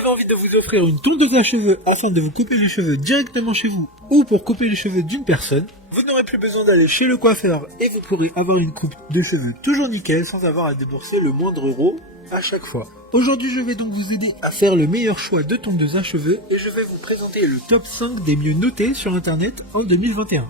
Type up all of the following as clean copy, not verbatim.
avez envie de vous offrir une tondeuse à cheveux afin de vous couper les cheveux directement chez vous ou pour couper les cheveux d'une personne, vous n'aurez plus besoin d'aller chez le coiffeur et vous pourrez avoir une coupe de cheveux toujours nickel sans avoir à débourser le moindre euro à chaque fois. Aujourd'hui, je vais donc vous aider à faire le meilleur choix de tondeuse à cheveux et je vais vous présenter le top 5 des mieux notés sur internet en 2021.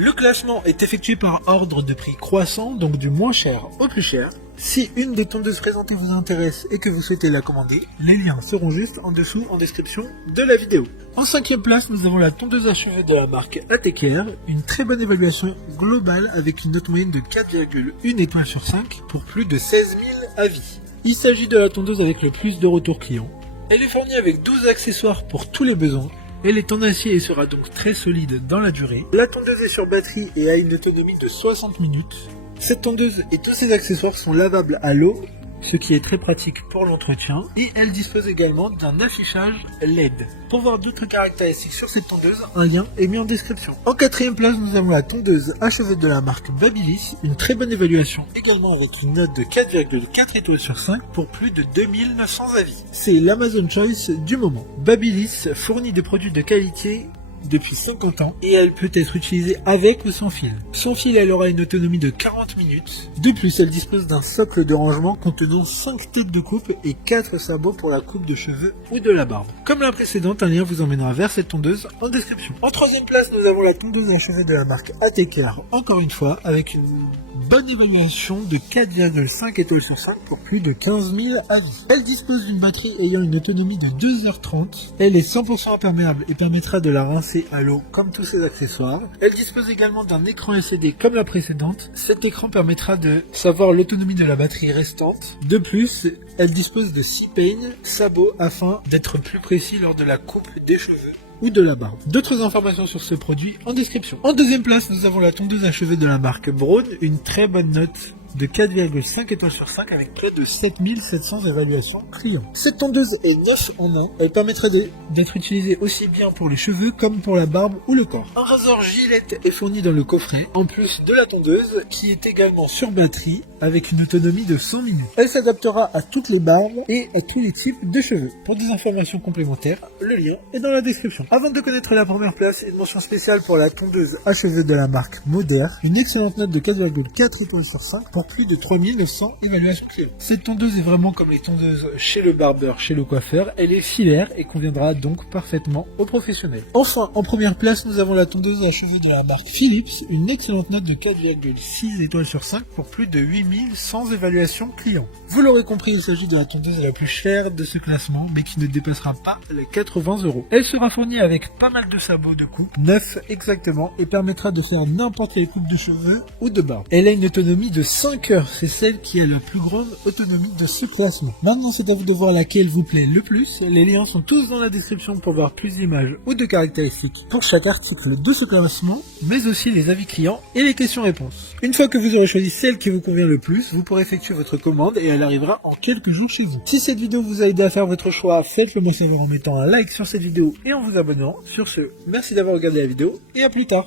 Le classement est effectué par ordre de prix croissant, donc du moins cher au plus cher. Si une des tondeuses présentées vous intéresse et que vous souhaitez la commander, les liens seront juste en dessous en description de la vidéo. En 5e place, nous avons la tondeuse à cheveux de la marque ATKR, une très bonne évaluation globale avec une note moyenne de 4,1 étoiles sur 5 pour plus de 16 000 avis. Il s'agit de la tondeuse avec le plus de retours clients. Elle est fournie avec 12 accessoires pour tous les besoins. Elle est en acier et sera donc très solide dans la durée. La tondeuse est sur batterie et a une autonomie de 60 minutes. Cette tondeuse et tous ses accessoires sont lavables à l'eau, ce qui est très pratique pour l'entretien. Et elle dispose également d'un affichage LED. Pour voir d'autres caractéristiques sur cette tondeuse, un lien est mis en description. En 4e place, nous avons la tondeuse à cheveux de la marque Babyliss, une très bonne évaluation également avec une note de 4,4 étoiles sur 5 pour plus de 2900 avis. C'est l'Amazon Choice du moment. Babyliss fournit des produits de qualité depuis 50 ans et elle peut être utilisée avec ou sans fil. Sans fil, elle aura une autonomie de 40 minutes. De plus, elle dispose d'un socle de rangement contenant 5 têtes de coupe et 4 sabots pour la coupe de cheveux ou de la barbe. Comme la précédente, un lien vous emmènera vers cette tondeuse en description. En 3e place, nous avons la tondeuse à cheveux de la marque ATKR, encore une fois, avec une bonne évaluation de 4,5 étoiles sur 5 pour plus de 15 000 avis. Elle dispose d'une batterie ayant une autonomie de 2h30. Elle est 100% imperméable et permettra de la rincer à l'eau comme tous ses accessoires. Elle dispose également d'un écran LCD comme la précédente. Cet écran permettra de savoir l'autonomie de la batterie restante. De plus, elle dispose de 6 peignes, sabots afin d'être plus précis lors de la coupe des cheveux ou de la barbe. D'autres informations sur ce produit en description. En 2e place, nous avons la tondeuse à cheveux de la marque Braun, une très bonne note de 4,5 étoiles sur 5 avec près de 7700 évaluations clients. Cette tondeuse est 9 en 1. Elle permettrait d'être utilisée aussi bien pour les cheveux comme pour la barbe ou le corps. Un rasoir Gillette est fourni dans le coffret, en plus de la tondeuse qui est également sur batterie avec une autonomie de 100 minutes. Elle s'adaptera à toutes les barbes et à tous les types de cheveux. Pour des informations complémentaires, le lien est dans la description. Avant de connaître la première place, une mention spéciale pour la tondeuse à cheveux de la marque Moder, une excellente note de 4,4 étoiles sur 5 pour plus de 3900 évaluations clients. Cette tondeuse est vraiment comme les tondeuses chez le barbeur, chez le coiffeur. Elle est filaire et conviendra donc parfaitement aux professionnels. Enfin, en première place, nous avons la tondeuse à cheveux de la marque Philips, une excellente note de 4,6 étoiles sur 5 pour plus de 8100 évaluations clients. Vous l'aurez compris, il s'agit de la tondeuse la plus chère de ce classement, mais qui ne dépassera pas les 80 €. Elle sera fournie avec pas mal de sabots de coupe, 9 exactement, et permettra de faire n'importe quelle coupe de cheveux ou de barbe. Elle a une autonomie de 5 heures, c'est celle qui a la plus grande autonomie de ce classement. Maintenant, c'est à vous de voir laquelle vous plaît le plus. Les liens sont tous dans la description pour voir plus d'images ou de caractéristiques pour chaque article de ce classement, mais aussi les avis clients et les questions-réponses. Une fois que vous aurez choisi celle qui vous convient le plus, vous pourrez effectuer votre commande et elle arrivera en quelques jours chez vous. Si cette vidéo vous a aidé à faire votre choix, faites-le moi savoir en mettant un like sur cette vidéo et en vous abonnant. Sur ce, merci d'avoir regardé la vidéo et à plus tard.